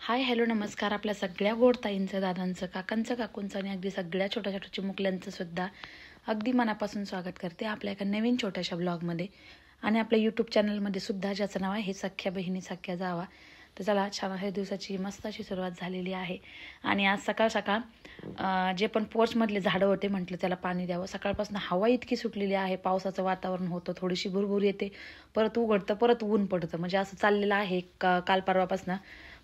Hi hello नमस्कार. आपल्या सगळ्या गोड ताईंचं, दादांचं, काकांचं, काकूंचं आणि अगदी सगळ्या छोट्या छोट्या चिमुकल्यांचं सुद्धा अगदी मनापासून स्वागत करते आपल्या एका नवीन छोट्याशा ब्लॉगमध्ये आणि आपल्या यूट्यूब चॅनलमध्ये सुद्धा, ज्याचं नाव आहे हे सख्या बहिणी सख्या जावा. तर चला, छान अशा दिवसाची मस्त अशी सुरुवात झालेली आहे. आणि आज सकाळ सकाळ जे पण पोर्चमधले झाडं होते म्हटलं त्याला पाणी द्यावं. सकाळपासून हवा इतकी सुटलेली आहे, पावसाचं वातावरण होतं, थोडीशी भुरभुर येते, परत उघडतं, परत ऊन पडतं, म्हणजे असं चाललेलं आहे काल परवापासून.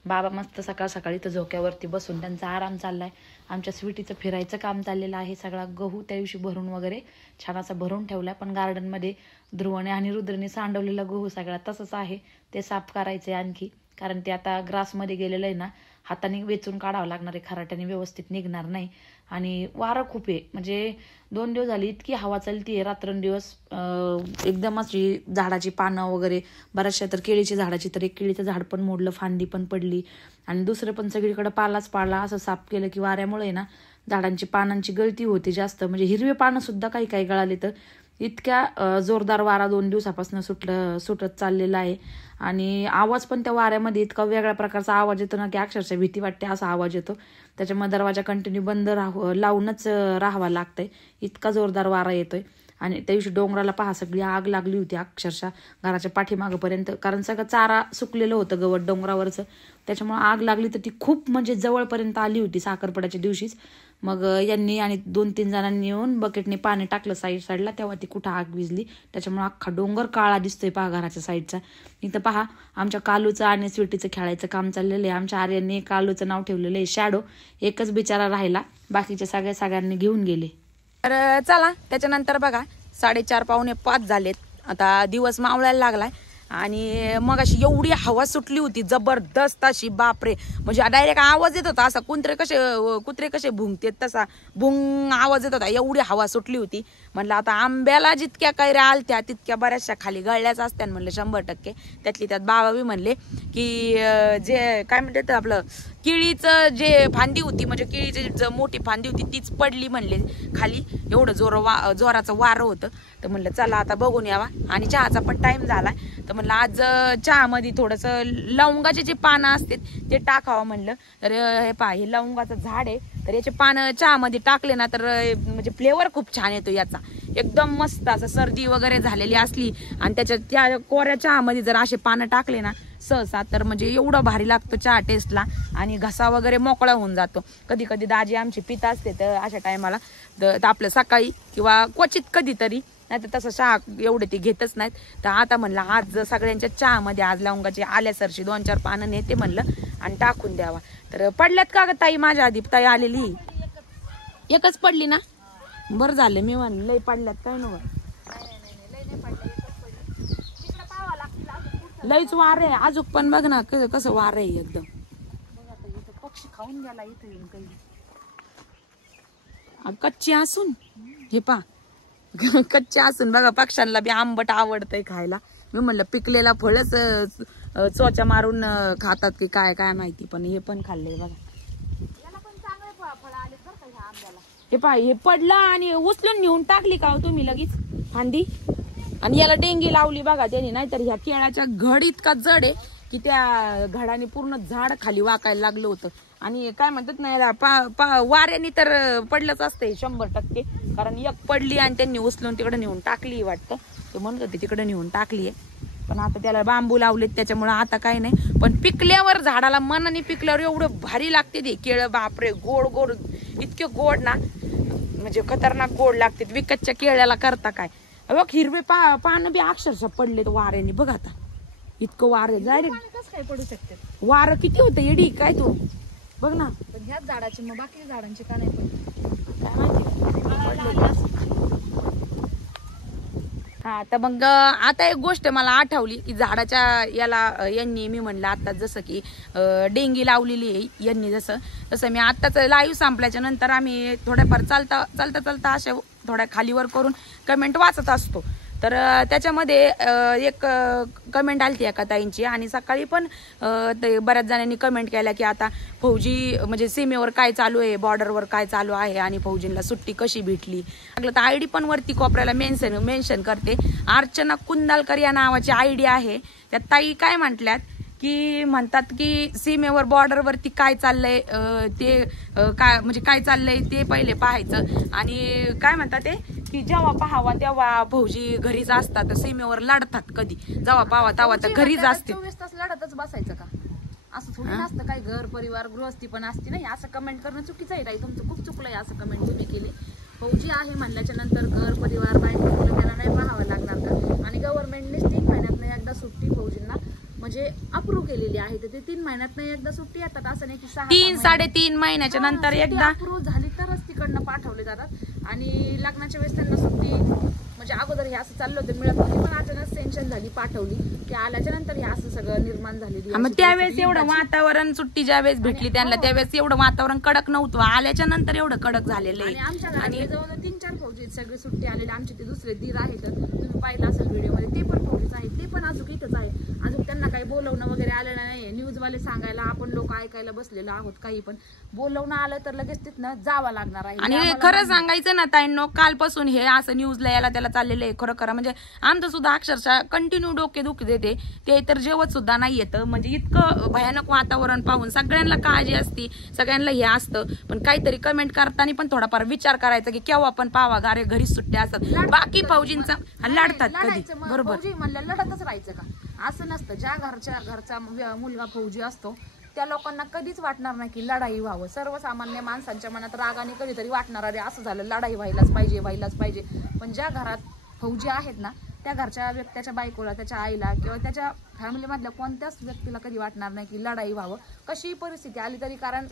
बाबा मस्त सकाळ सकाळी तर झोक्यावरती बसून त्यांचा आराम चाललाय. आमच्या स्वीटीचं फिरायचं काम चाललेलं आहे. सगळा गहू त्या दिवशी भरून वगैरे छान असा भरून ठेवलाय, पण गार्डनमध्ये ध्रुवने आणि रुद्रने सांडवलेला गहू सगळा तसंच आहे. ते साफ करायचंय आणखी, कारण ते आता ग्रासमध्ये गेलेलं आहे ना, हाताने वेचून काढावं लागणार आहे, खराट्याने व्यवस्थित निघणार नाही. आणि वारं खूप आहे, म्हणजे 2 दिवस झाली इतकी हवा चालतीये रात्रंदिवस. एकदम अशी झाडाची पानं वगैरे बऱ्याचशा, तर केळीची झाडाची तर एक केळीचं झाड पण मोडलं, फांदी पण पडली आणि दुसरं पण सगळीकडे पालाच पाडला. असं साफ केलं की वाऱ्यामुळे ना झाडांची पानांची गळती होते जास्त, म्हणजे हिरवे पानं सुद्धा काही काही गळाले. तर इतक्या जोरदार वारा 2 दिवसापासून सुटत चाललेला आहे. आणि आवाज पण त्या वाऱ्यामध्ये इतका वेगळ्या प्रकारचा आवाज येतो ना की अक्षरशः भीती वाटते असा आवाज येतो. त्याच्यामुळे दरवाजा कंटिन्यू बंद लावूनच राहावा लागतंय, इतका जोरदार वारा येतोय. आणि त्या दिवशी डोंगराला पहा, सगळी आग लागली होती अक्षरशः घराच्या पाठीमागपर्यंत, कारण सगळं चारा सुकलेलं होतं गवत डोंगरावरचं, त्याच्यामुळे आग लागली. तर ती खूप म्हणजे जवळपर्यंत आली होती साखरपड्याच्या दिवशीच. मग यांनी आणि 2-3 जणांनी येऊन बकेटने पाणी टाकलं साईडला, तेव्हा ती कुठं आग विजली. त्याच्यामुळे अख्खा डोंगर काळा दिसतोय पहा घराच्या साईडचा. इथं पहा, आमच्या कालूचं आणि स्वीटीचं खेळायचं काम चाललेलं आहे. आमच्या आर्यांनी कालूचं नाव ठेवलेलं आहे शॅडो. एकच बिचारा राहिला, बाकीच्या सगळ्यांनी घेऊन गेले. तर चला, त्याच्यानंतर बघा 4:45-5 झालेत. आता दिवस मावळायला लागलाय आणि मग अशी एवढी हवा सुटली होती जबरदस्त अशी, बापरे, म्हणजे डायरेक्ट आवाज येत होता असा, कुत्रे कसे भुंगतेत तसा भुंग आवाज येत होता, एवढी हवा सुटली होती. म्हणलं आता आंब्याला जितक्या कैऱ्या आलत्या तितक्या बऱ्याचशा खाली गळल्याच असत्या म्हणलं 100%. त्यातली त्यात बाबा बी म्हणले की जे काय म्हणतात आपलं केळीचं जे फांदी होती, म्हणजे केळीची मोठी फांदी होती तीच पडली म्हणले खाली, एवढं जोराचं वारं होतं. तर म्हणलं चला आता बघून यावा. आणि चहाचा पण टाइम झालाय, तर म्हणलं आज चहामध्ये थोडंसं लवंगाचे जे पानं असतात ते टाकावं म्हणलं. तर हे पहा, हे लवंगाचं झाड आहे, तर याचे पानं चहामध्ये टाकले ना तर म्हणजे फ्लेवर खूप छान येतो याचा, एकदम मस्त. असं सर्दी वगैरे झालेली असली आणि त्या कोऱ्या चहामध्ये जर असे पानं टाकले ना सहसा, तर म्हणजे एवढं भारी लागतं चहा टेस्टला आणि घसा वगैरे मोकळा होऊन जातो. कधी कधी दाजी आमची पित असते तर अशा टायमाला, तर आपलं सकाळी किंवा क्वचित कधीतरी, नाही तर तसं चहा एवढे ते घेतच नाहीत. तर आता म्हणलं आज सगळ्यांच्या चहामध्ये आज लवंगाची आल्यासरशी 2-4 पानं नेते म्हणलं आणि टाकून द्यावा. तर पडल्यात का ग ताई? माझ्या आधी ताई आलेली एकच पडली ना, बरं झालं. मी म्हणलं लय पडल्यात काय नव्हतं, लयच वार आहे अजून पण. बघ ना कसं वार आहे एकदम. पक्षी खाऊन गेला इथं येऊन काही. कच्ची असून हे पा कच्चे असून बघा, पक्ष्यांना बी आंबट आवडतंय खायला. मी म्हणलं पिकलेला फळच चोचा मारून खातात की काय काय माहिती, पण हे पण खाल्लंय बघा. हे पा, हे पडलं आणि उचलून नेऊन टाकली का तुम्ही लगेच फांदी, आणि याला डेंगी लावली बघा त्यांनी. नाहीतर ह्या केळाच्या घड इतका जड आहे की त्या घडाने पूर्ण झाड खाली वाकायला लागलं होतं. आणि काय म्हणतात ना, वाऱ्याने तर पडलंच असतंय 100%, कारण एक पडली आणि त्यांनी उचलून तिकडे नेऊन टाकली वाटतं. ते म्हणत होते तिकडे नेऊन टाकलीये, पण आता त्याला बांबू लावलेत त्याच्यामुळे आता काही नाही. पण पिकल्यावर झाडाला मनाने पिकल्यावर एवढं भारी लागते ते केळं, बापरे, गोड गोड, इतके गोड ना, म्हणजे खतरनाक गोड लागते. विकतच्या केळ्याला करता काय. बघ हिरवे पानं बी अक्षरशः पडलेत वाऱ्याने. बघ आता इतकं वारे डायरेक्ट काय पडू शकते, वारं किती होतं येडी काय तू बघ ना. पण ह्याच झाडाची मग बाकी झाडांची का नाही पडली काय माहिती. हा, तर मग आता एक गोष्ट मला आठवली की झाडाच्या याला यांनी, मी म्हणलं आता जसं की डेंगी लावलेली आहे यांनी, जसं मी आत्ताच लाईव्ह संपल्याच्या नंतर आम्ही थोड्याफार चालता अशा थोड्या खालीवर करून कमेंट वाचत असतो. तर त्याच्यामध्ये एक कमेंट आली ती एका ताईंची, आणि सकाळी पण बऱ्याच जणांनी कमेंट केल्या की आता फौजी म्हणजे सीमेवर काय चालू आहे, बॉर्डरवर काय चालू आहे आणि फौजींना सुट्टी कशी भेटली. लागलं तर आयडी पण वरती कोपऱ्याला मेन्शन करते. अर्चना कुंदालकर या नावाची आयडी आहे. त्या ताई काय म्हटल्यात की म्हणतात की सीमेवर बॉर्डरवरती काय चाललंय ते काय म्हणजे काय चाललंय ते पहिले पाहायचं आणि काय म्हणतात ते की जेव्हा पाहावा तेव्हा फौजी घरीच असतात सीमेवर लढतात कधी जेव्हा पाहावा तेव्हा तर घरीच असते 24 तास लढतच बसायचं का असं थोडी नसतं काय घर परिवार गृहस्थी पण असते नाही असं कमेंट करणं चुकीचं आहे ताई तुमचं खूप चुकलंय असं कमेंट तुम्ही केली फौजी आहे म्हणल्याच्या नंतर घर परिवार बायको त्याला नाही पाहावं लागणार का आणि गव्हर्नमेंटनेच 3 महिन्यातनं एकदा सुट्टी फौजींना म्हणजे अप्रूव्ह केलेली आहे तर ते 3 महिन्यातनं एकदा सुट्टी येतात असं नाही की 3-3.5 महिन्याच्या नंतर एकदा अप्रूव्ह झाली तरच तिकडनं पाठवले जातात आणि लग्नाच्या वेळेस त्यांना सुट्टी म्हणजे अगोदर हे असं चाललं होतं मिळत होती पण अचानक सेन्शन झाली पाठवली की आल्याच्या नंतर हे असं सगळं निर्माण झालेली मग त्यावेळेस एवढं वातावरण सुट्टी ज्या वेळेस भेटली त्यांना त्यावेळेस एवढं वातावरण कडक नव्हतं आल्याच्या नंतर एवढं कडक झालेलं आणि आहे आमच्या घरात जवळ 3-4 फौजी सगळे सुट्टी आलेले आमचे ते दुसरे दीर आहेत तुम्ही पाहिलं असेल व्हिडिओमध्ये ते पण फौजीच आहेत ते पण अजून इथंच आहे अजून त्यांना काही बोलवणं वगैरे आलेलं नाहीये न्यूजवाले सांगायला आपण लोक ऐकायला बसलेलो आहोत काही पण बोलवणं आलं तर लगेच तिथनं जावं लागणार आहे आणि खरं सांगायचं ना ताईंनो कालपासून हे असं न्यूजला यायला त्याला चाललेलं आहे खरं खरं म्हणजे आमचं सुद्धा अक्षरशः कंटिन्यू डोके दुखी देते ते तर जेवत सुद्धा नाही येतं म्हणजे इतकं भयानक वातावरण पाहून सगळ्यांना काळजी असती सगळ्यांना हे असतं पण काहीतरी कमेंट करताना पण थोडाफार विचार करायचा की केव्हा पण पावा गारे घरी सुट्ट्या असतात बाकी फौजींचा लढतात कधी बरोबर म्हणलं लढतच राहायचं का असं नसतं ज्या घरचा मुलगा फौजी असतो त्या लोकांना कधीच वाटणार नाही की लढाई व्हावं सर्वसामान्य माणसांच्या मनात रागाने कधीतरी वाटणार अरे असं झालं लढाई व्हायलाच पाहिजे पण ज्या घरात फौजी आहेत ना त्या घरच्या त्याच्या बायकोला त्याच्या आईला किंवा त्याच्या फॅमिलीमधल्या कोणत्याच व्यक्तीला कधी वाटणार नाही की लढाई व्हावं कशी परिस्थिती आली तरी कारण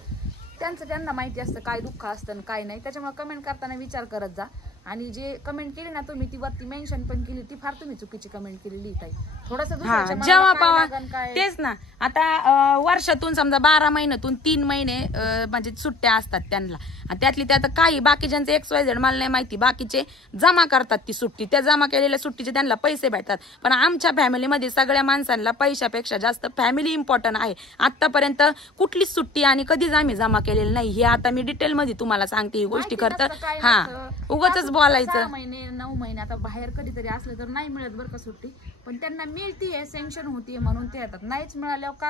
त्यांना माहिती असतं काय दुःख असतं आणि काय नाही त्याच्यामुळे कमेंट करताना विचार करत जा आणि जे कमेंट केली ना तुम्ही ती वरती मेन्शन पण केली ती फार तुम्ही चुकीची कमेंट केलेली ताई थोडंसं जेव्हा पावा तेच ना आता वर्षातून समजा 12 महिन्यातून 3 महिने म्हणजे सुट्ट्या असतात त्यांना त्यातली त्यात काही बाकीच्यांचे XYZ मला नाही माहिती बाकीचे जमा करतात ती सुट्टी त्या जमा केलेल्या सुट्टीचे त्यांना पैसे भेटतात पण आमच्या फॅमिलीमध्ये सगळ्या माणसांना पैशापेक्षा जास्त फॅमिली इम्पॉर्टंट आहे आतापर्यंत कुठलीच सुट्टी आणि कधीच आम्ही जमा केलेली नाही हे आता मी डिटेलमध्ये तुम्हाला सांगते ही गोष्टी करतं उगाच बोलायचं 6 महिने 9 महिने आता बाहेर कधीतरी असलं तर नाही मिळत बरं का सुट्टी पण त्यांना मिळतीये सँक्शन होतीये म्हणून ते येतात नाहीच मिळाल्यावर का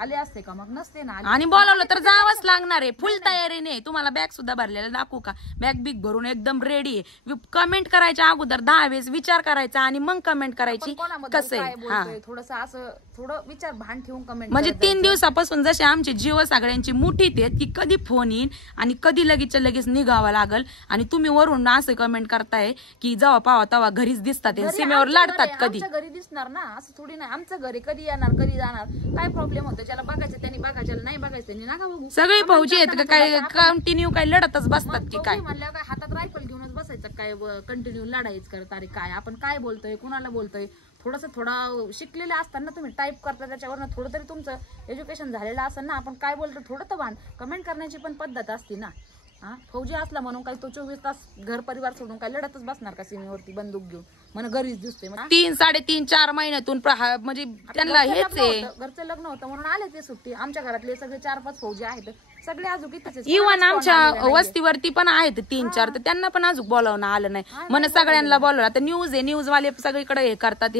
आले असते का मग नसते ना आणि बोलावलं तर जावंच लागणार आहे फुल तयारीने तुम्हाला बॅग सुद्धा भरलेला दाखवू का बॅग बिग भरून एकदम रेडी आहे कमेंट करायच्या अगोदर 10 वेळेस विचार करायचा आणि मग कमेंट करायची कसं आहे थोडंसं असं थोडं विचार भान ठेवून कमेंट म्हणजे 3 दिवसापासून जसे आमचे जीव सगळ्यांची मुठीत आहेत की कधी फोन येईन आणि कधी लगेचच्या लगेच निघावं लागल आणि तुम्ही वरून असं कमेंट करताय की जेव्हा पावा तेव्हा घरीच दिसतात सीमेवर लढतात कधी घरी दिसणार ना असं थोडी नाही आमचं घरी कधी येणार कधी जाणार काय प्रॉब्लेम होतं ज्याला बघायचं त्यांनी बघायचं नाही बघायचं त्यांनी नका बघू सगळे फौजी आहेत का काय कंटिन्यू काय लढतच बसतात की काय म्हणल्यावर काय हातात रायफल घेऊनच बसायचं काय कंटिन्यू लढाईच करत अरे काय आपण काय बोलतोय कुणाला बोलतोय थोडं शिकलेलं असताना तुम्ही टाईप करता त्याच्यावरनं थोडं तरी तुमचं एज्युकेशन झालेलं असं ना आपण काय बोलतो थोडं तर भान कमेंट करण्याची पण पद्धत असते ना फौजी असला म्हणून काय तो 24 तास घर परिवार सोडून काय लढतच बसणार का सीमेवरती बंदूक घेऊन म्हणून घरीच दिसतोय 3-3.5-4 महिन्यातून म्हणजे त्यांना हेच आहे घरचं लग्न होतं म्हणून आले ते सुट्टी आमच्या घरातले सगळे 4-5 फौजी आहेत सगळे अजून इथेच इव्हन आमच्या वस्तीवरती पण आहेत 3-4 तर त्यांना पण अजून बोलावणं आलं नाही म्हणून सगळ्यांना बोलवलं आता न्यूज आहे न्यूजवाले सगळीकडे हे करतात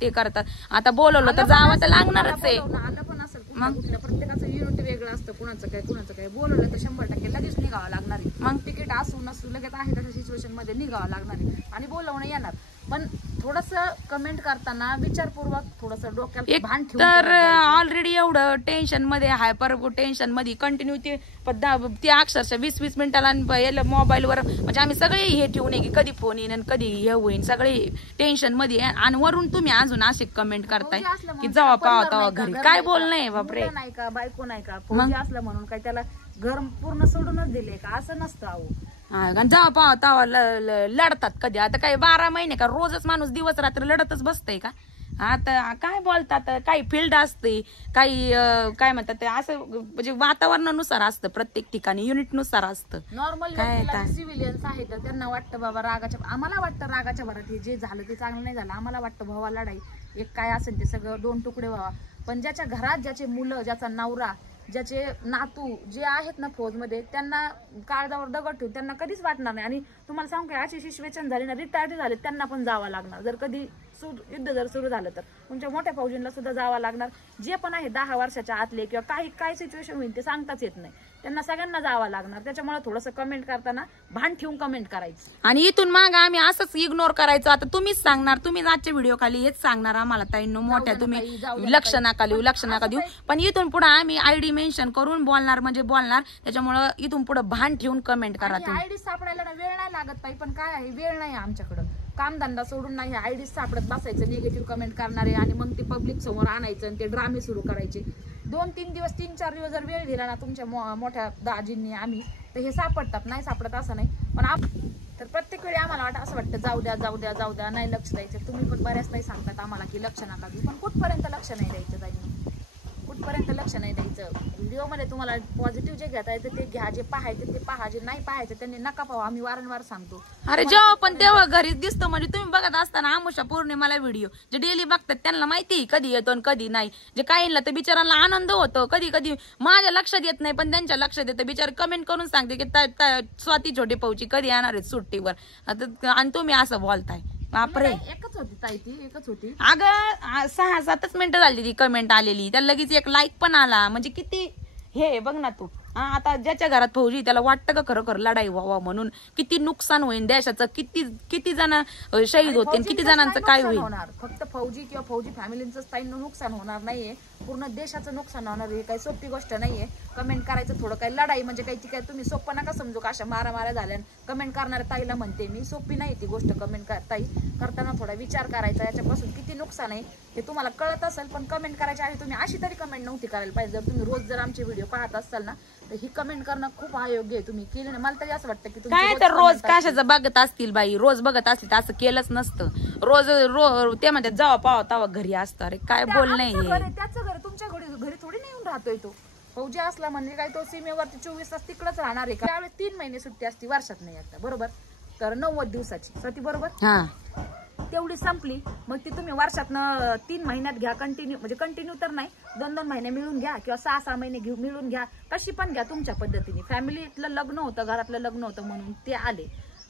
ते करतात आता बोलवलं तर जावं तर लागणारच आहे आलं पण असेल कुठल्या प्रत्येकाचं युनिट वेगळं असतं कुणाचं काय बोलवलं तर 100% लगेच निघावं लागणार आहे मग तिकीट असू नसू लगेच आहे तशा सिच्युएशन मध्ये निघावं लागणार आहे आणि बोलवणं येणार पण थोडस कमेंट करताना विचारपूर्वक थोडस डोक्यात भान ठेवून तर ऑलरेडी एवढं टेन्शन मध्ये हायपर टेन्शन मध्ये कंटिन्यू ते अक्षरशः 20-20 मिनिटाला मोबाईलवर म्हणजे आम्ही सगळे हे ठेवून की कधी फोन येईन आणि कधी हे होईन सगळे टेन्शन मध्ये आणि वरून तुम्ही अजून असे कमेंट करताय की जेव्हा पावा तेव्हा घरी काय बोलणं आहे बापरे नाही का बायको नाही का फौजी असलं म्हणून काय त्याला घर पूर्ण सोडूनच दिले का असं नसतं अहो जेव्हा पावा तेव्हा लढतात कधी आता काय 12 महिने का रोजच माणूस दिवस रात्र लढतच बसतय का आता काय बोलतात काही फील्ड असते काही काय म्हणतात ते असं म्हणजे वातावरणानुसार असतं प्रत्येक ठिकाणी युनिटनुसार असतं नॉर्मल सिव्हिलियन्स आहेत त्यांना वाटतं बाबा आम्हाला वाटतं रागाच्या भरात जे झालं ते चांगलं नाही झालं आम्हाला वाटतं भावा लढाई एक काय असेल ते सगळं 2 तुकडे व्हावा पण ज्याच्या घरात ज्याचे मुलं ज्याचा नवरा ज्याचे नातू जे आहेत ना फौजमध्ये त्यांना काळजावर दगड ठेवून त्यांना कधीच वाटणार नाही आणि तुम्हाला सांगू काय अशी सिच्युएशन झाली ना रिटायर झाले त्यांना पण जावं लागणार जर कधी युद्ध जर सुरू झालं तर तुमच्या मोठ्या फौजींना सुद्धा जावं लागणार. जे पण आहे 10 वर्षाच्या आतले किंवा काय सिच्युएशन होईल ते सांगताच येत नाही, त्यांना सगळ्यांना जावं लागणार. त्याच्यामुळे थोडंसं कमेंट करताना भान ठेवून कमेंट करायचं आणि इथून माग आम्ही असंच इग्नोर करायचं. आता तुम्हीच सांगणार, तुम्ही आजच्या व्हिडिओ खाली हेच सांगणार आम्हाला ताईंनो मोठ्या तुम्ही लक्ष नका देऊ. पण इथून पुढे आम्ही आयडी मेन्शन करून बोलणार म्हणजे बोलणार. त्याच्यामुळे इथून पुढे भान ठेवून कमेंट करा. आयडी सापडायला वेळ नाही लागत ताई, पण काय आहे वेळ नाही आमच्याकडं. कामधंदा सोडून नाही आयडी सापडत बसायचं, निगेटिव्ह कमेंट करणारे आणि मग ते पब्लिक समोर आणायचं आणि ते ड्रामे सुरू करायचे. 2-3 दिवस 3-4 दिवस जर वेळ दिला ना तुमच्या मोठ्या दाजींनी आम्ही, तर हे सापडतात. नाही सापडत असं नाही, पण तर प्रत्येक वेळी आम्हाला असं वाटतं जाऊ द्या नाही लक्ष द्यायचं. तुम्ही पण बऱ्याच नाही सांगतात आम्हाला की लक्ष नका देऊ, पण कुठपर्यंत लक्ष नाही द्यायचं ताई, कुठपर्यंत लक्ष नाही द्यायचं. व्हिडिओमध्ये तुम्हाला पॉझिटिव्ह जे घेता येतं ते घ्या, जे पाहायचं ते पहा, जे नाही पाहायचं त्यांनी नका पाहू. आम्ही वारंवार सांगतो. अरे जेव्हा पण तेव्हा घरीच दिसतो. म्हणजे तुम्ही बघत असताना आमुषा पौर्णिमाला व्हिडिओ जे डेली बघतात त्यांना माहिती कधी येतो आणि कधी नाही. जे काहींना तर बिचारांना आनंद होतो, कधी कधी माझ्या लक्षात येत नाही पण त्यांच्या लक्षात येतं. बिचार कमेंट करून सांगते की स्वाती छोटे पाऊची कधी येणार आहेत सुट्टीवर, आणि तुम्ही असं बोलताय. बापरे, एकच होती ताई, ती एकच होती. अगं 6-7 मिनिटं झाली ती कमेंट आलेली, त्याला लगेच एक लाईक पण आला. म्हणजे किती हे बघ ना तू. आता ज्याच्या घरात फौजी त्याला वाटतं का खरोखर लढाई व्हावा म्हणून? किती नुकसान होईल देशाचं, किती जण शहीद होतील, किती जणांचं काय होईल. फक्त फौजी किंवा फौजी फॅमिलीचं नुकसान होणार नाहीये, पूर्ण देशाचं नुकसान होणार. हे काही सोपी गोष्ट नाहीये. कमेंट करायचं थोडं काही लढाई म्हणजे काही काय तुम्ही सोपं नका समजू का अशा मारामाऱ्या झाल्या. कमेंट करणाऱ्या ताईला म्हणते मी, सोपी नाही ती गोष्ट. कमेंट ताई करताना थोडा विचार करायचा, याच्यापासून किती नुकसान आहे हे तुम्हाला कळत असेल. पण कमेंट करायच्या आधी तुम्ही अशी तरी कमेंट नव्हती करायला पाहिजे. जर तुम्ही रोज जर आमचे व्हिडिओ पाहत असाल ना तर ही कमेंट करणं खूप अयोग्य आहे. तुम्ही केली ना, मला तरी असं वाटतं की काय तर रोज कशाचं बघत असतील बाई, रोज बघत असतील तर असं केलंच नसतं. रोज ते म्हणतात जावा पावा तावा घरी असतं. अरे काय बोल नाही, त्याचं घर तुमच्या घरी थोडी नाही येऊन राहतोय तो. फौजी असला म्हणजे काय तो सीमेवरती 24 तास तिकडच राहणार आहे का? त्यावेळेस 3 महिने सुट्टी असती वर्षात नाही आता, बरोबर? तर 90 दिवसाची सती, बरोबर? तेवढी संपली मग ती तुम्ही वर्षातनं 3 महिन्यात घ्या कंटिन्यू, म्हणजे कंटिन्यू तर नाही, 2-2 महिने मिळून घ्या किंवा 6-6 महिने मिळून घ्या, कशी पण घ्या तुमच्या पद्धतीने. फॅमिलीतलं लग्न होतं, घरातलं लग्न होतं म्हणून ते आले.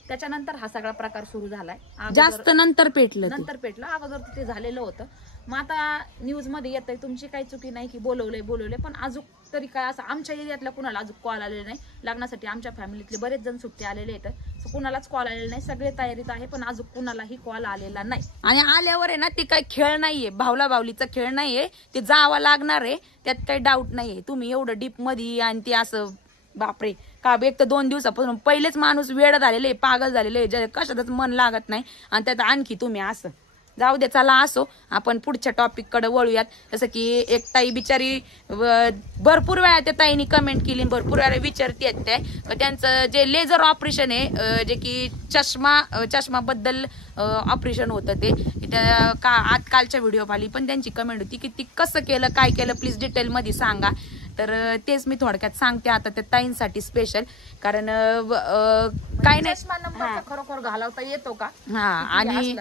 त्याच्यानंतर हा सगळा प्रकार सुरू झालाय. जास्त नंतर पेटलं, अगोदर ते झालेलं होतं. मग आता न्यूज मध्ये येत आहे, तुमची काही चुकी नाही की बोलवलंय, पण अजून तरी काय असं आमच्या एरियातल्या कुणाला अजून कॉल आलेले नाही. लग्नासाठी आमच्या फॅमिलीतले बरेच जण सुट्टी आलेले आहेत, कुणालाच कॉल आलेला नाही. सगळे तयारीत आहे पण अजून कुणालाही कॉल आलेला नाही. आणि आल्यावर आहे ना ते काही खेळ नाहीये, भावला भावलीचा खेळ नाहीये, ते जावं लागणार आहे, त्यात काही डाऊट नाहीये. तुम्ही एवढं डीप मध्ये आणि ते असं बापरे का, एक तर 2 दिवसापासून पहिलेच माणूस वेड झालेले, पागल झालेले, कशातच मन लागत नाही आणि त्यात आणखी तुम्ही असं. जाऊ दे, चला असो, आपण पुढच्या टॉपिक कडे वळूयात. जसं की एक ताई बिचारी भरपूर वेळा त्या ताईनी कमेंट केली, भरपूर वेळा विचारते त्यांचं जे लेझर ऑपरेशन आहे, जे की चष्माबद्दल ऑपरेशन होतं ते आजकालच्या व्हिडिओ पाहिली, पण त्यांची कमेंट होती की ती कसं केलं, काय केलं, प्लीज डिटेल मध्ये सांगा. तर तेच मी थोडक्यात सांगते आता त्या ताईंसाठी स्पेशल, कारण काय नाही खरोखर घालवता येतो का. आणि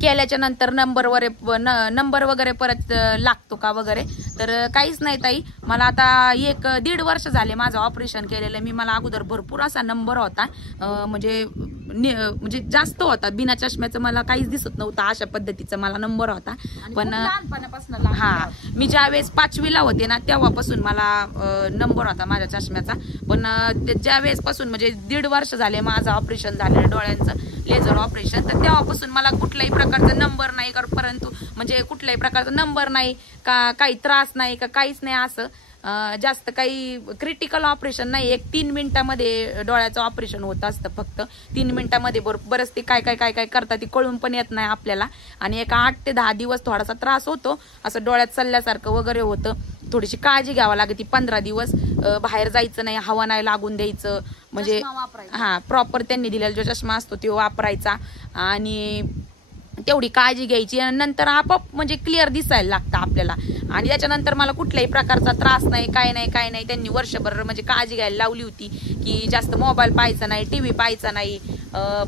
गेल्याच्या नंतर नंबर वगैरे परत लागतो का वगैरे, तर काहीच नाही ताई. मला आता 1-1.5 वर्ष झाले माझं ऑपरेशन केलेलं. मी मला अगोदर भरपूर असा नंबर होता, म्हणजे जास्त होता, बिना चष्म्याचं मला काहीच दिसत नव्हतं, अशा पद्धतीचा मला नंबर होता. पण मी ज्यावेळेस 5वीला होते ना तेव्हापासून मला नंबर होता माझ्या चष्म्याचा. पण ज्या वेळेस पासून म्हणजे 1.5 वर्ष झाले माझं ऑपरेशन झालेलं डोळ्यांचं लेझर ऑपरेशन, तर तेव्हापासून मला कुठल्याही प्रकारचा नंबर नाही, परंतु म्हणजे कुठल्याही प्रकारचा नंबर नाही का, काही त्रास नाही का, काहीच नाही. असं जास्त काही क्रिटिकल ऑपरेशन नाही. 3 मिनिटामध्ये डोळ्याचं ऑपरेशन होत असतं, फक्त 3 मिनिटामध्ये. बरंच ते काय काय काय काय करतात ते कळून पण येत नाही आपल्याला. आणि 8 ते 10 दिवस थोडासा त्रास होतो, असं डोळ्यात चालल्यासारखं वगैरे होतं. थोडीशी काळजी घ्यावी लागते. 15 दिवस बाहेर जायचं नाही, हवा नाही लागून द्यायचं, म्हणजे प्रॉपर त्यांनी दिलेला जो चष्मा असतो तो वापरायचा आणि तेवढी काळजी घ्यायची. नंतर आपोआप म्हणजे क्लिअर दिसायला लागतं आपल्याला. आणि त्याच्यानंतर मला कुठल्याही प्रकारचा त्रास नाही, काय नाही. त्यांनी वर्षभर म्हणजे काळजी घ्यायला लावली होती की जास्त मोबाईल पाहायचा नाही, टीव्ही पाहायचा नाही,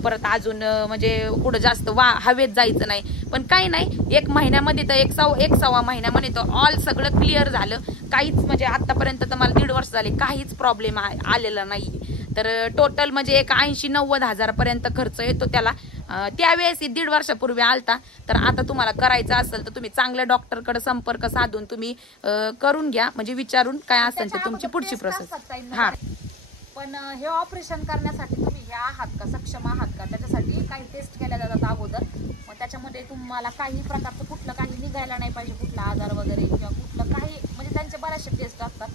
परत अजून म्हणजे कुठं जास्त हवेत जायचं नाही. पण काही नाही, 1 महिन्यामध्ये तर 1-1.25 महिन्यामध्ये तर ऑल सगळं क्लिअर झालं. काहीच म्हणजे आतापर्यंत तर मला 1.5 वर्ष झाले काहीच प्रॉब्लेम आलेला नाही. तर टोटल म्हणजे 80-90 हजारापर्यंत खर्च येतो त्याला. त्यावेळेस 1.5 वर्षापूर्वी आलता. तर आता तुम्हाला करायचं असेल तर तुम्ही चांगल्या डॉक्टरकडे संपर्क साधून तुम्ही करून घ्या, म्हणजे विचारून काय असेल ते तुमची पुढची प्रोसेस. हा, पण हे ऑपरेशन करण्यासाठी तुम्ही हे आहात का, सक्षम आहात का, त्याच्यासाठी काही टेस्ट केल्या जातात अगोदर. मग त्याच्यामध्ये तुम्हाला काही प्रकारचं कुठलं काही निघायला नाही पाहिजे, कुठला आजार वगैरे किंवा कुठलं काही, म्हणजे त्यांचे बऱ्याचशे टेस्ट असतात.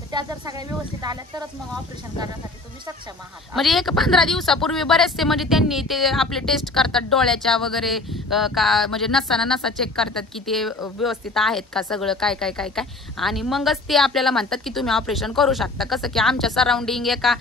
तर त्या जर सगळ्या व्यवस्थित आल्या तरच मग ऑपरेशन करण्यासाठी तुम्ही सक्षम आहात. म्हणजे एक 15 दिवसापूर्वी बरेचसे म्हणजे त्यांनी ते आपले टेस्ट करतात डोळ्याच्या वगैरे, का म्हणजे नसा चेक करतात की ते व्यवस्थित आहेत का सगळं, काय काय काय काय, आणि मगच ते आपल्याला म्हणतात की तुम्ही ऑपरेशन करू शकता. कसं की आमच्या सराउंडिंग एका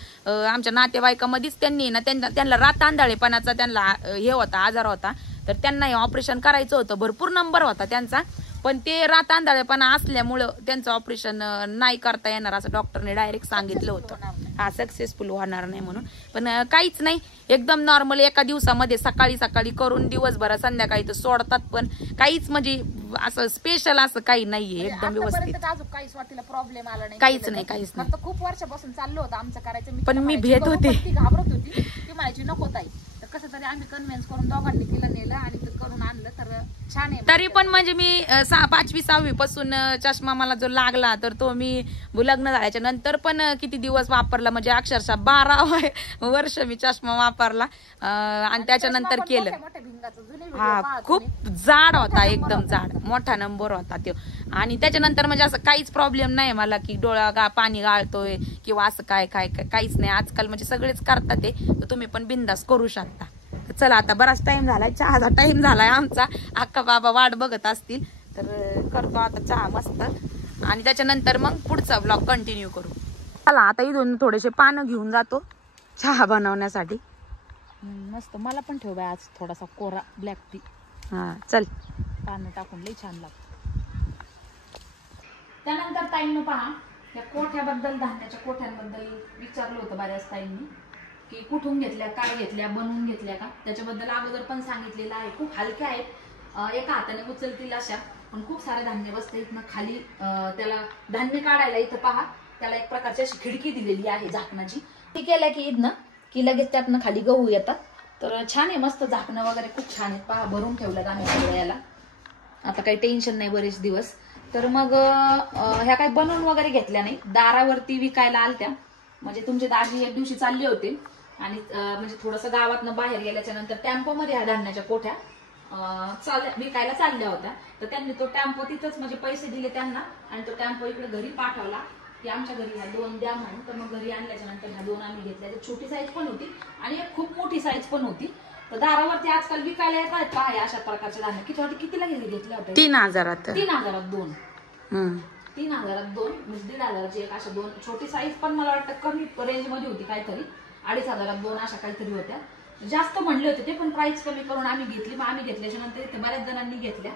आमच्या नातेवाईकामध्येच त्यांनी ना त्यांना रात आंधळेपणाचा त्यांना हे होता, आजार होता. तर त्यांना हे ऑपरेशन करायचं होतं, भरपूर नंबर होता त्यांचा, पण ते रात आंधळेपणा असल्यामुळं त्यांचं ऑपरेशन नाही करता येणार असं डॉक्टरने डायरेक्ट सांगितलं होतं. हा, सक्सेसफुल होणार नाही म्हणून. पण काहीच नाही, एकदम नॉर्मल एका दिवसामध्ये सकाळी करून दिवसभर संध्याकाळी तर सोडतात. पण काहीच म्हणजे असं स्पेशल असं काही नाहीये, एकदम व्यवस्थित. अजून काही स्वातीला प्रॉब्लेम आला नाही, काहीच नाही. खूप वर्षापासून चाललं होतं आमचं करायचं, पण मी भेट होते, ती घाबरत होती, ती म्हणायची नको ताई. तर कसं तरी आम्ही कन्व्हिन्स करून दोघांनी तिला नेलं आणि करून आणलं, तर छान आहे. तरी पण म्हणजे मी 5वी 6वी पासून चष्मा मला जो लागला, तर तो मी लग्न झाल्याच्या नंतर पण किती दिवस वापरला, म्हणजे अक्षरशः 12 वर्ष मी चष्मा वापरला. आणि त्याच्यानंतर केलं. हा, खूप जाड होता, एकदम जाड, मोठा नंबर होता तो. आणि त्याच्यानंतर म्हणजे असं काहीच प्रॉब्लेम नाही मला की डोळा पाणी गाळतोय किंवा असं काय काय काहीच नाही. आजकाल म्हणजे सगळेच करतात ते, तर तुम्ही पण बिंदास करू शकता. चला, आता बराच टाइम झालाय, चहाचा टाइम झालाय आमचा. अक्का बाबा वाट बघत असतील, तर करतो आता चहा मस्त, आणि त्याच्यानंतर मग पुढचा ब्लॉग कंटिन्यू करू. चला, आता इथून थोडेसे पानं घेऊन जातो चहा बनवण्यासाठी. मस्त. मला पण ठेव बाय आज थोडासा कोरा ब्लॅक टी. हा, चल. पानं टाकून लई छान लागतं. त्यानंतर ताईंनी पहा या कोठ्याबद्दल, धान्याच्या कोठ्यांबद्दल विचारलं होतं बऱ्याच ताईंनी, की कुठून घेतल्या, काय घेतल्या, बनवून घेतल्या का. त्याच्याबद्दल अगोदर पण सांगितलेलं आहे. खूप हलक्या आहेत, एका हाताने उचलतील अशा, पण खूप सारे धान्य बसते इथनं खाली. त्याला धान्य काढायला इथं पहा, त्याला एक प्रकारची अशी खिडकी दिलेली आहे झाकणाची. ती केल्या की इथनं की लगेच त्यातनं खाली गहू येतात. तर छान आहे, मस्त झाकणं वगैरे खूप छान आहेत पहा, भरून ठेवल्यात आम्ही सगळं याला. आता काही टेन्शन नाही बरेच दिवस. तर मग ह्या काही बनवून वगैरे घेतल्या नाही, दारावरती विकायला आलत्या. म्हणजे तुमचे दाजी एक दिवशी चालले होते आणि म्हणजे थोडंसं गावातनं बाहेर गेल्याच्या नंतर टेम्पोमध्ये ह्या धान्याच्या कोठ्या विकायला चालल्या होत्या. तर त्यांनी तो टेम्पो तिथंच म्हणजे पैसे दिले त्यांना, आणि तो टेम्पो इकडे घरी पाठवला की आमच्या घरी ह्या 2 द्या म्हणून. तर मग घरी आणल्याच्या नंतर ह्या 2 आम्ही घेतल्या. छोटी साईज पण होती आणि एक खूप मोठी साईज पण होती. तर दारावरती आजकाल विकायला येत आहेत पहा अशा प्रकारचे धान्य. कितीला घेतल्या होत्या? 3000. 3000 2. 3000 2 म्हणजे 1500 एक. अशा 2 छोटी साईज पण मला वाटतं कमी रेंज मध्ये होती, काहीतरी 2500 2 अशा काहीतरी होत्या. जास्त म्हणले होते ते, पण प्राइस कमी करून आम्ही घेतली. मग आम्ही घेतल्याच्या नंतर इथे बऱ्याच जणांनी घेतल्या.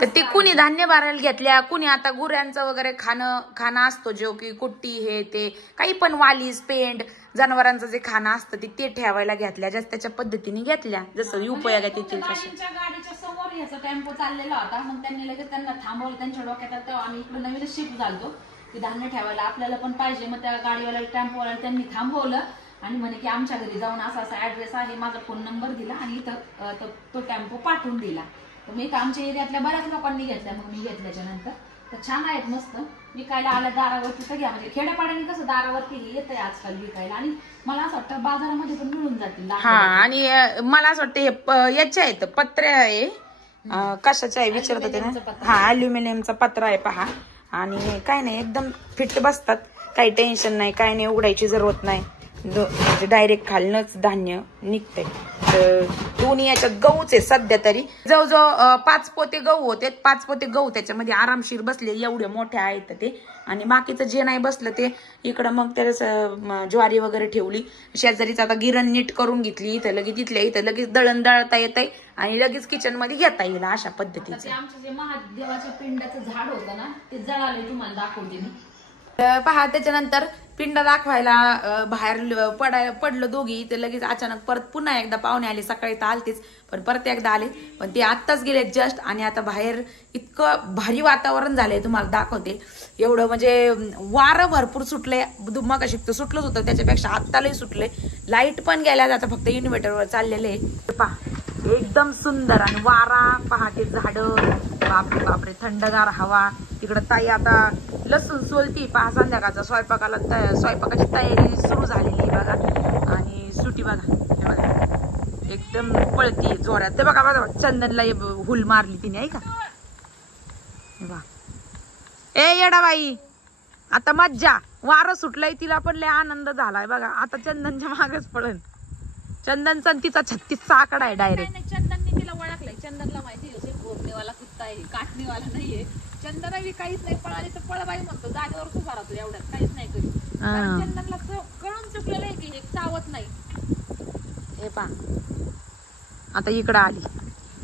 तर ते कुणी धान्य भरायला घेतल्या, कुणी आता गुऱ्यांचं वगैरे खाणं असतो, जो की कुट्टी हे ते काही पण वालीस पेंड जनावरांचं जे खाणं असतं ते ठेवायला घेतल्या. जसं त्याच्या पद्धतीने घेतल्या, जसं उपयोग येतील तसं. गाडीच्या समोर ह्याचा टेम्पो चाललेला होता. मग त्यांनी लगेच त्यांना थांबवलं त्यांच्या डोक्यात. तेव्हा आम्ही इकडे नवीन शिफ्ट झालो की धान्य ठेवायला आपल्याला पण पाहिजे. मग त्या गाडीवाला टेम्पोवाला त्यांनी थांबवलं आणि म्हणे की आमच्या घरी जाऊन असा असा ऍड्रेस आहे, माझा फोन नंबर दिला आणि इथं तो टेम्पो पाठवून दिला. तर मी आमच्या एरियातल्या बऱ्याच लोकांनी घेतल्या. मग मी घेतल्याच्या नंतर तर छान आहेत, मस्त विकायला आल्या दारावरती. तर घ्या, म्हणजे खेड्यापाड्याने कसं दारावरती येत आहे आजकाल विकायला, आणि मला असं वाटतं बाजारामध्ये पण मिळून जातील. हा, आणि मला असं वाटतं हे याच्या आहेत पत्र्या आहे, कशाच्या आहे विचारत होते ना. हा, अल्युमिनियमचा पत्रा आहे पहा. आणि काय नाही, एकदम फिट बसतात, काही टेन्शन नाही, काय नाही, उघडायची जरूरत नाही. म्हणजे डायरेक्ट खालनच धान्य निघतंय. तर दोन्ही याच्यात गहूच आहे सध्या तरी. जवळजवळ 5 पोते गहू होते. 5 पोते गहू त्याच्यामध्ये आरामशीर बसले, एवढे मोठे आहेत ते. आणि बाकीचं जे नाही बसलं ते इकडं मग त्याला ज्वारी वगैरे ठेवली. शेजारीच आता गिरण नीट करून घेतली. इथं लगेच तिथल्या इथं लगेच दळण दळता येत आहे आणि लगेच किचन मध्ये घेता येईल अशा पद्धतीचं. आमचं जे महादेवाच्या पिंडाचं झाड होतं ना, ते जळाले, तुम्हाला दाखवते मी. पहा, त्याच्यानंतर पिंड दाखवायला बाहेर पडलो दोघी, ते लगेच अचानक परत पुन्हा एकदा पाहुणे आले. सकाळी तर आलतेच, पण परत एकदा आले, पण ते आत्ताच गेले जस्ट. आणि आता बाहेर इतकं भारी वातावरण झालंय, तुम्हाला दाखवते. एवढं म्हणजे वारं भरपूर सुटलंय. मग शिकतो सुटलंच होतं, त्याच्यापेक्षा आत्ता लय सुटलंय. लाईट पण गेल्या, आता फक्त इन्व्हर्टरवर चाललेले आहे. पहा एकदम सुंदर. आणि वारा पहाटे, झाडं, बापरे बापरे, थंडगार हवा. तिकडं ताई आता लसूण सोलती. पहा संध्याकाळचा स्वयंपाकाची तयारी सुरू झालेली बघा. आणि सुटी बघा, हे बघा एकदम पळती जोरात. ते बघा बघा, चंदनला हुल मारली तिने, आहे का? बघा ए येडाबाई, आता मज्जा. वारं सुटलंय, तिला पण लय आनंद झालाय बघा. आता चंदनच्या मागच पळण. चंदनचा तिचा 36चा आकडा आहे डायरेक्ट. चंदनने तिला ओळखलंय. चंदनला माहिती आहे भोगणेवाला कुत्ता आहे, काटणीवाला नाहीये. चंदन काहीच नाही, पळाली तर पळबाई म्हणतो, जागेवर उभा राहतो, एवढ्यात काहीच नाही करीत. चंदनला कळून चुकलेलं आहे की हे चावत नाही. हे पहा आता इकडं आली.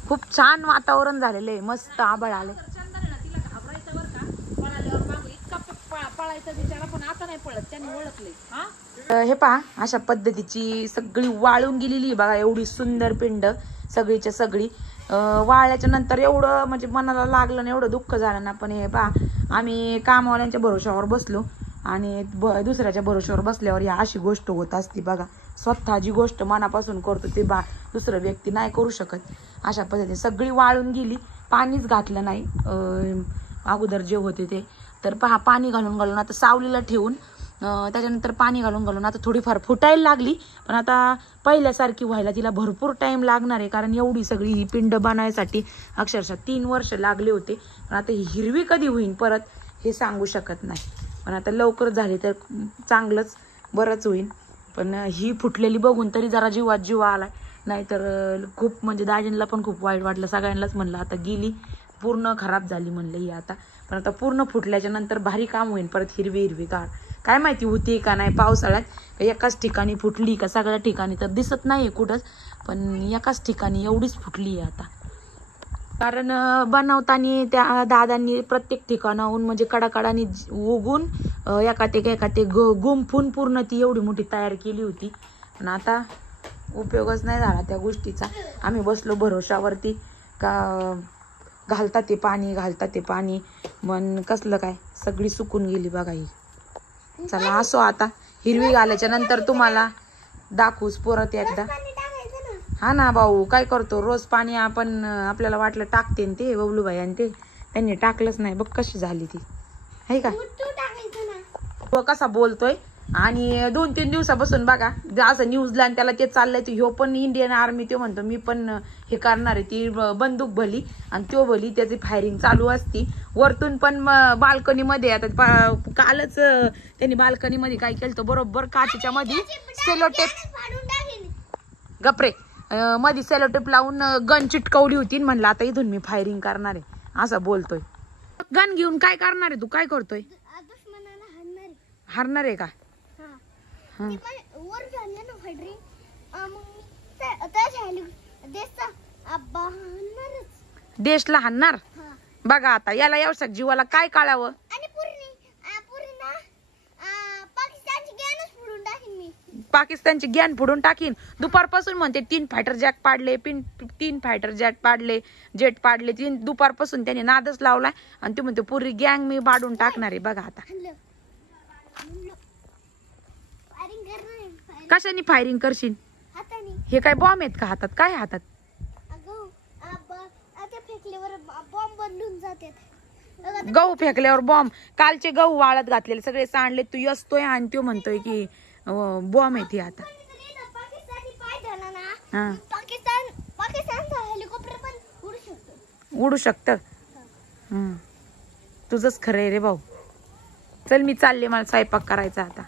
खूप छान वातावरण झालेलं आहे, मस्त आभाळ आलं. चंदन ना तिला घाबरायचं बरं का, पळाल्यावर मागं इतका पळायचा बिचारा, पण आता नाही पळत, त्यांनी ओळखले. हा हे पहा अशा पद्धतीची सगळी वाळून गेलेली बघा. एवढी सुंदर पिंड सगळीच्या सगळी वाळल्याच्या नंतर एवढं म्हणजे मनाला लागलं ना, एवढं दुःख झालं ना. पण हे पहा आम्ही कामवाल्यांच्या भरोशावर बसलो, आणि दुसऱ्याच्या भरोशावर बसल्यावर या अशी गोष्ट होत असती बघा. स्वतः जी गोष्ट मनापासून करतो ते दुसरं व्यक्ती नाही करू शकत. अशा पद्धतीने सगळी वाळून गेली. पाणीच घातलं नाही अगोदर जे होते ते. तर पहा पाणी घालून घालून आता सावलीला ठेवून त्याच्यानंतर पाणी घालून घालून आता थोडीफार फुटायला लागली. पण आता पहिल्यासारखी व्हायला तिला भरपूर टाइम लागणार आहे, कारण एवढी सगळी ही पिंड बनवायसाठी अक्षरशः 3 वर्ष लागले होते. पण आता ही हिरवी कधी होईल परत हे सांगू शकत नाही. पण आता लवकर झाली तर चांगलंच, बरंच होईल. पण ही फुटलेली बघून तरी जरा जीवात जीव आला. नाहीतर खूप म्हणजे दाजींना पण खूप वाईट वाटलं. सगळ्यांनाच म्हणलं आता गेली, पूर्ण खराब झाली म्हणलं ही आता. पण आता पूर्ण फुटल्याच्या नंतर भारी काम होईल परत, हिरवी हिरवी कार. काय माहिती होती का नाही पावसाळ्यात, एकाच ठिकाणी फुटली का सगळ्या ठिकाणी तर दिसत नाही कुठंच. पण एकाच ठिकाणी एवढीच फुटली आहे आता. कारण बनवताना त्या दादांनी प्रत्येक ठिकाणाहून म्हणजे कडाकडानी उगून एखादे गुंफून पूर्ण ती एवढी मोठी तयार केली होती. पण आता उपयोगच नाही झाला त्या गोष्टीचा. आम्ही बसलो भरोशावरती का घालता ते पाणी, पण कसलं काय सगळी सुकून गेली बघा ही. चला असो, आता हिरवी घालायच्या नंतर तुम्हाला दाखवूच परत एकदा. हा ना भाऊ, काय करतो रोज पाणी आपण, आपल्याला वाटलं टाकते ते बबलूबाई, आणि ते त्यांनी टाकलंच नाही. बघ कशी झाली ती, आहे का? कसा बोलतोय. आणि 2-3 दिवसापासून बघा असं न्यूजला त्याला ते चाललंय, ह्यो पण इंडियन आर्मी, तो म्हणतो मी पण हे करणार आहे. ती बंदूक भली आणि तो भली, त्याची फायरिंग चालू असती वरतून. पण बाल्कनीमध्ये आता कालच त्यांनी बाल्कनीमध्ये काय केलं, तो बरोबर काचेच्या मध्ये सेलोटेप, गपरे, मध्ये सेलोटेप लावून गन चिटकवली होती. म्हणलं आता इथून मी फायरिंग करणार आहे असं बोलतोय. गन घेऊन काय करणार आहे तू? काय करतोय? हारणार आहे का? देशला हाणणार बघा. आता याला व्यवसाय जीवाला काय काढावं. पाकिस्तानची ज्ञान फोडून टाकीन. दुपारपासून म्हणते 3 फायटर जॅट पाडले, 3 फायटर जेट पाडले 3. दुपारपासून त्याने नादच लावलाय, आणि ते म्हणते पुरी गँग मी पाडून टाकणार आहे बघा. आता कशाने फायरिंग करशील? हे काय बॉम्ब आहेत का हातात? काय हातात? गहू फेकल्यावर बॉम्ब. कालचे गहू वाळत घातलेले सगळे सांडले. तू यसतोय आणि तो म्हणतोय की बॉम्ब येते आता. उडू शकत. तुझंच खरं आहे रे भाऊ. चल मी चालले, मला स्वयंपाक करायचा आता.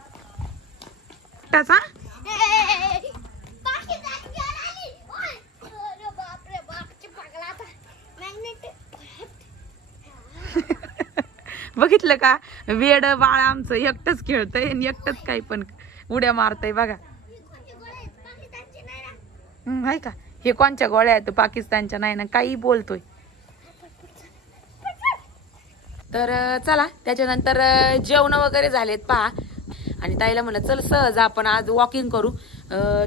बघितलं का, वेड बाळ आमचं एकटच खेळतय आणि एकटच काही पण उड्या मारतय बघा. आहे का? हे कोणच्या गोळ्या आहेत? पाकिस्तानच्या नाही ना, काही बोलतोय. तर चला, त्याच्यानंतर जेवण वगैरे झालेत पहा. आणि ताईला म्हणलं चल सहज आपण आज वॉकिंग करू.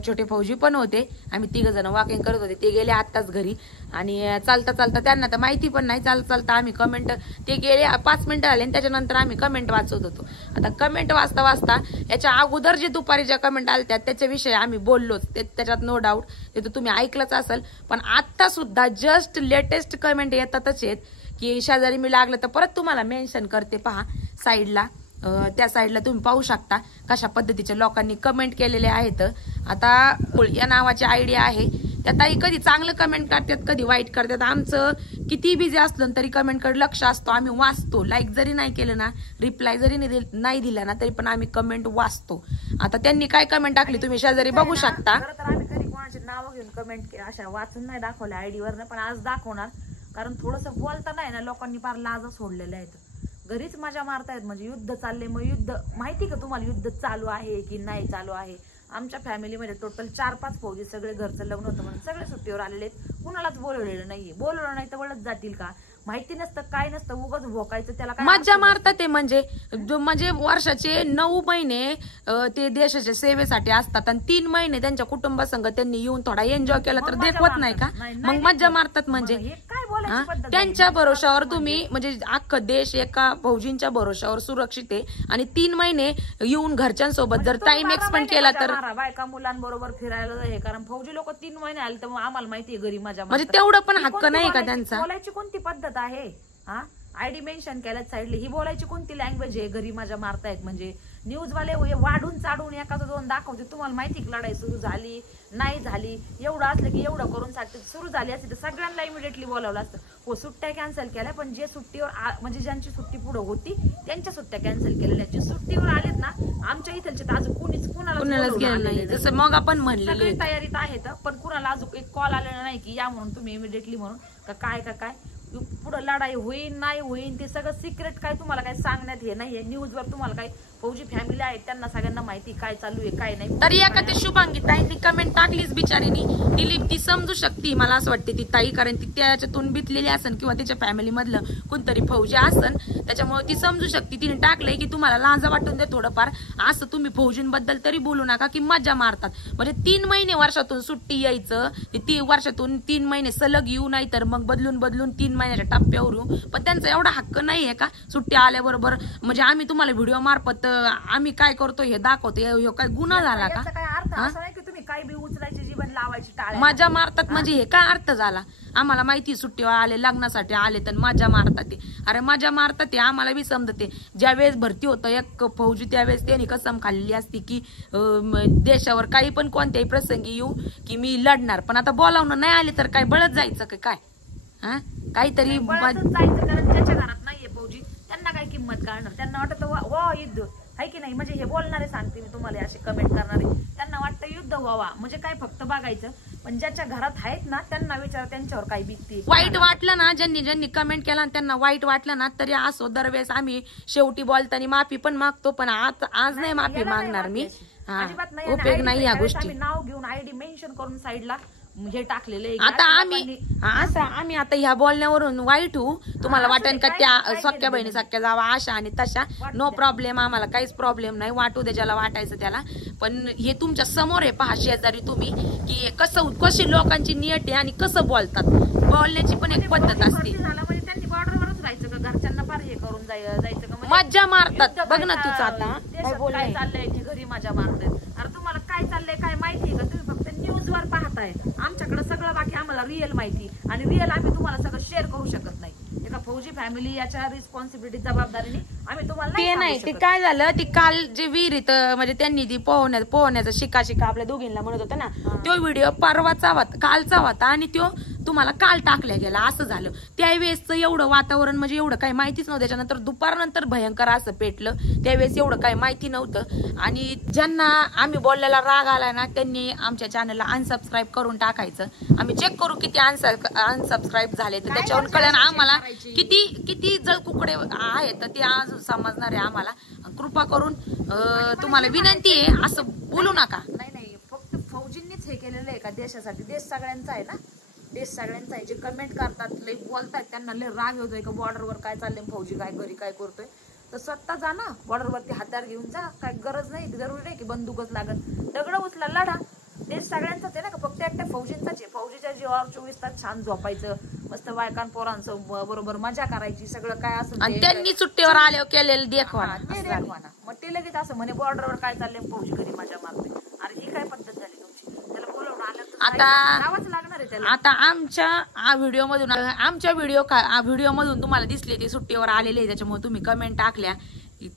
छोटे फौजी पण होते, आम्ही 3 जण वॉकिंग करत होते. ते गेले आत्ताच घरी आणि चालता चालता त्यांना तर माहिती पण नाही, चालता चालता आम्ही कमेंट, ते गेले 5 मिनिटं आले आणि त्याच्यानंतर आम्ही कमेंट वाचत होतो. आता कमेंट वाचता वाचता याच्या अगोदर जे दुपारी ज्या कमेंट आल्या त्याच्याविषयी आम्ही बोललोच, त्याच्यात नो डाऊट, ते तर तुम्ही ऐकलंच असेल. पण आता सुद्धा जस्ट लेटेस्ट कमेंट येतातच आहेत की शेजारी मी लागलं तर परत तुम्हाला मेन्शन करते, पहा साईडला, त्या साईडला तुम्ही पाहू शकता कशा पद्धतीच्या लोकांनी कमेंट केलेले आहेत. आता या नावाची आयडिया आहे, त्या ताई कधी चांगलं कमेंट करतात, कधी वाईट करतात. आमचं किती बिझी असलं तरी कमेंटकडे लक्ष असतो, आम्ही वाचतो. लाईक जरी नाही केलं ना, रिप्लाय जरी नाही दिला ना, तरी पण आम्ही कमेंट वाचतो. आता त्यांनी काय कमेंट टाकली तुम्ही शेजारी बघू शकता. आम्ही कधी कोणाचे नाव घेऊन कमेंट अशा वाचून नाही दाखवल्या आयडीवर, पण आज दाखवणार, कारण थोडंसं बोलता नाही ना, लोकांनी फार लाजा सोडलेल्या आहेत. घरीच मजा मारतायत, म्हणजे युद्ध चालले. मग युद्ध माहिती का तुम्हाला, युद्ध चालू आहे की नाही चालू आहे? आमच्या फॅमिलीमध्ये टोटल 4-5 फौजी, सगळे घरचं लग्न होतं म्हणून सगळे सुट्टीवर आलेले आहेत. कुणालाच बोलवलेलं नाहीये. बोलवलं नाही तर वळत जातील का? माहिती नसतं, काय नसतं, उगाच भोकायचं. त्याला काय मज्जा मारतात ते. म्हणजे वर्षाचे 9 महिने ते देशाच्या सेवेसाठी असतात आणि 3 महिने त्यांच्या कुटुंबासंग त्यांनी येऊन थोडा एन्जॉय केला तर देखवत नाही का? मग मज्जा मारतात. म्हणजे त्यांच्या भरोशावर तुम्ही, म्हणजे अख्खं देश एका फौजींच्या भरोशावर सुरक्षित आहे आणि 3 महिने येऊन घरच्यांसोबत जर टाइम एक्सपेंड केला तर बायका मुलांबरोबर फिरायला हे, कारण फौजी लोक 3 महिने आले तर मग आम्हाला माहिती आहे घरी मजा. म्हणजे तेवढं पण हक्क नाही का त्यांचा? बोलायची कोणती पद्धत आहे? हा, आयडी मेन्शन केल्यात साईडला, ही बोलायची कोणती लँग्वेज आहे? घरी मजा मारतायत म्हणजे न्यूजवाले वाढून चाडून एखादं 2 दाखवते. तुम्हाला माहिती की लढाई सुरू झाली नाही झाली, एवढं असलं की एवढं करून सांगते. सुरू झाली असते तर सगळ्यांना इमिडिएटली बोलावलं असतं. हो, सुट्ट्या कॅन्सल केल्या, पण जे सुट्टीवर म्हणजे ज्यांची सुट्टी पुढे होती त्यांच्या सुट्ट्या कॅन्सल केलेल्या. जे सुट्टीवर आलेत ना, आमच्या इथलचे तर अजून कुणालाच गेलं नाही. जसं मग आपण म्हणलेले तयारीत आहेत, पण कुणाला अजून एक कॉल आलेला नाही की या म्हणून तुम्ही इमिडिएटली म्हणून काय पुढे लढाई होईल नाही होईल ते सगळं सिक्रेट. काय तुम्हाला काय सांगण्यात हे नाहीये. न्यूजवर तुम्हाला काय फौजी फॅमिली आहेत त्यांना सगळ्यांना माहिती काय चालू आहे काय नाही. तरी एका ते शुभांगी ताईंनी कमेंट टाकलीच बिचारीनी. ती समजू शकते, मला असं वाटते ती ताई, कारण ती त्याच्यातून बितलेली असन किंवा त्याच्या फॅमिली मधलं कोणतरी फौजी असन, त्याच्यामुळे ती समजू शकते. तिने टाकलंय की तुम्हाला लाजा वाटून दे थोडंफार, असं तुम्ही फौजींबद्दल तरी बोलू नका की मजा मारतात. म्हणजे 3 महिने वर्षातून सुट्टी यायचं, ती वर्षातून 3 महिने सलग येऊ, नाही तर मग बदलून 3 महिन्याच्या टप्प्यावर येऊ. पण त्यांचा एवढा हक्क नाहीये का सुट्टी आल्याबरोबर? म्हणजे आम्ही तुम्हाला व्हिडिओ मार्फत आम्ही काय करतो हे दाखवतो, काय गुन्हा झाला का? काय अर्थ असं नाही की तुम्ही काय बी उचलायची जीवन लावायची टाळ्या मजा मारतात म्हणजे हे काय अर्थ झाला? आम्हाला माहिती सुट्टीवर आले, लग्नासाठी आले तर मजा मारतात ते. अरे मजा मारतात ते आम्हाला बी समजते. ज्यावेळेस भरती होतं एक फौजी त्यावेळेस त्यांनी कसम खाल्लेली असती की देशावर काही पण कोणत्याही प्रसंगी येऊ की मी लढणार. पण आता बोलावणं नाही आले तर काय बळत जायचं का काय? हा, काहीतरी जायचं. कारण ज्याच्या घरात नाहीये फौजी त्यांना काय किंमत काढणार? त्यांना वाटतं वा युद्ध आहे की नाही. म्हणजे हे बोलणारे सांगते मी तुम्हाला, असे कमेंट करणारे, त्यांना वाटतं युद्ध व्हावा म्हणजे काय फक्त बघायचं. पण ज्याच्या घरात आहेत ना त्यांना विचार, त्यांच्यावर काय बीतते. वाईट वाटलं ना, ज्यांनी कमेंट केला त्यांना वाईट वाटलं ना, तरी असो दरवेळेस आम्ही शेवटी बोलताना माफी पण मागतो. पण आज नाही माफी मागणार मी. उपयोग नाही या गोष्टी. नाव घेऊन आयडी मेन्शन करून साईडला हे टाकलेले. आता आम्ही आता ह्या बोलण्यावरून वाईट होऊ? तुम्हाला वाटेल का त्या सख्या बहिणी सख्या जावा अशा आणि तशा? नो प्रॉब्लेम, आम्हाला काहीच प्रॉब्लेम नाही. वाटू दे ज्याला वाटायचं त्याला. पण हे तुमच्या समोर आहे, पहा शेजारी तुम्ही की कशी लोकांची नियत आहे आणि कसं बोलतात. बोलण्याची पण एक पद्धत असते. म्हणजे त्यांनी बॉर्डरवरच राहायचं का? घरच्यांना फार हे करून जायचं का? मज्जा मारतात. बघ ना तुझं आता काय चाललंय की घरी मजा मारताय. अरे तुम्हाला काय चाललंय काय माहितीये का? तुम्ही फक्त न्यूजवर पाहताय. आमच्याकडे सगळं बाकी आम्हाला रिअल माहिती, आणि रिअल आम्ही तुम्हाला सगळं शेअर करू शकत नाही. एका फौजी फॅमिली याच्या रिस्पॉन्सिबिलिटी जबाबदारीने आम्ही तुम्हाला ते नाही. ते काय झालं, ती काल जे विहिरीत म्हणजे त्यांनी ती पोहण्याचा शिका आपल्या दोघींना म्हणत होता ना, तो व्हिडिओ कालचा होता आणि तो तुम्हाला काल टाकल्या गेला. असं झालं. त्यावेळेस एवढं वातावरण म्हणजे एवढं काही माहितीच नव्हतं. त्याच्यानंतर दुपारनंतर भयंकर असं पेटलं. त्यावेळेस एवढं काही माहिती नव्हतं. आणि ज्यांना आम्ही बोललेला राग आलाय ना, त्यांनी आमच्या चॅनलला अनसबस्क्राईब करून टाकायचं. आम्ही चेक करू किती अनसबस्क्राईब झाले, तर त्याच्यावरून कळलं आम्हाला किती जळकुकडे आहेत. ते आज समजणार आहे आम्हाला. कृपा करून तुम्हाला विनंती आहे, असं बोलू नका. नाही, फक्त फौजींनीच हे केलेलं आहे का देशासाठी? देश सगळ्यांचा आहे ना, देश सगळ्यांचा आहे. जे कमेंट करतात, लई बोलतात, त्यांना लई राग होतोय का बॉर्डरवर काय चाललंय, फौजी काय घरी काय करतोय. तर स्वतः जा ना बॉर्डरवरती हत्यार घेऊन जा, काय गरज नाही, जरुरी नाही की बंदूकच लागत, दगड उचला लढा. देश सगळ्यांचाच आहे ना, का फक्त एकट्या फौजींचाच आहे. फौजीच्या जीवावर 24 तास छान झोपायचं, मस्त बायकां पोरांचं बरोबर मजा करायची, सगळं काय असं. आणि त्यांनी सुट्टीवर आल्यावर केलेलं देखवा ते देखवाना. मग ते लगेच असं म्हणे बॉर्डरवर काय चाललंय, फौजी घरी मजा मारते. अरे ही काय पद्धत झाली तुमची? त्याला बोलवून आलं तर आता नावच लागणार आहे त्याला. आता आमच्या व्हिडिओ मधून तुम्हाला दिसले ते सुट्टीवर आलेले, त्याच्यामुळे तुम्ही कमेंट टाकल्या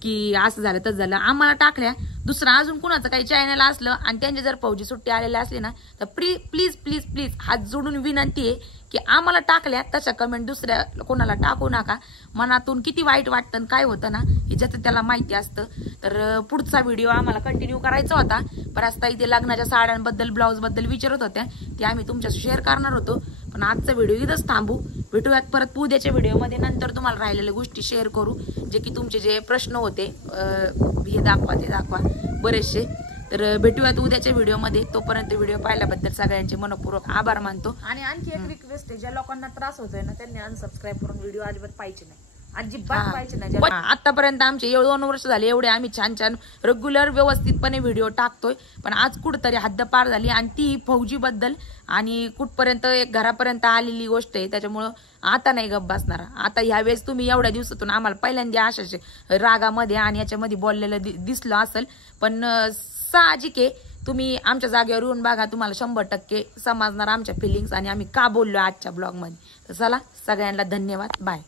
की असं झालं तसं झालं, आम्हाला टाकल्या. दुसरं अजून कुणाचं काही चॅनल असलं आणि त्यांचे जर फौजी सुट्टी आलेले असले ना, तर प्लीज प्लीज प्लीज हात जोडून विनंती आहे की आम्हाला टाकल्या तशा कमेंट दुसऱ्या कोणाला टाकू नका. मनातून किती वाईट वाटतं काय होतं ना, हे ज्याचं त्याला माहिती असतं. तर पुढचा व्हिडिओ आम्हाला कंटिन्यू करायचा होता, पण आता इथे लग्नाच्या साड्यांबद्दल ब्लाऊज बद्दल विचारत होत्या, ते आम्ही तुमच्याशी शेअर करणार होतो. पण आजचा व्हिडिओ इथंच थांबू. भेटूयात परत उद्याच्या व्हिडिओमध्ये. नंतर तुम्हाला राहिलेल्या गोष्टी शेअर करू, जे की तुमचे जे प्रश्न होते हे दाखवा ते दाखवा बरेचसे. तर भेटूयात उद्याच्या व्हिडिओमध्ये. तोपर्यंत व्हिडिओ पाहिल्याबद्दल सगळ्यांचे मनपूर्वक आभार मानतो. आणि आणखी एक रिक्वेस्ट आहे, ज्या लोकांना त्रास होतोय ना त्यांनी अनसबस्क्राईब करून व्हिडिओ अजिबात पाहिजे नाही, अजिबात पाहिजे नाही. आतापर्यंत आमचे 2 वर्ष झाले, एवढे आम्ही छान छान रेग्युलर व्यवस्थितपणे व्हिडिओ टाकतोय, पण आज कुठतरी हद्द पार झाली. आणि ती फौजी बद्दल आणि कुठपर्यंत एक घरापर्यंत आलेली गोष्ट आहे. त्याच्यामुळं आता नाही गप्प बसणार. आता ह्यावेळेस तुम्ही एवढ्या दिवसातून आम्हाला पहिल्यांदा अशाच रागामध्ये आणि याच्यामध्ये बोललेलं दिसलं असेल, पण साहजिक आहे, तुम्ही आमच्या जागेवर येऊन बघा, तुम्हाला 100% समजणार आमच्या फिलिंग्स आणि आम्ही का बोललो आजच्या ब्लॉगमध्ये. तर चला, सगळ्यांना धन्यवाद, बाय.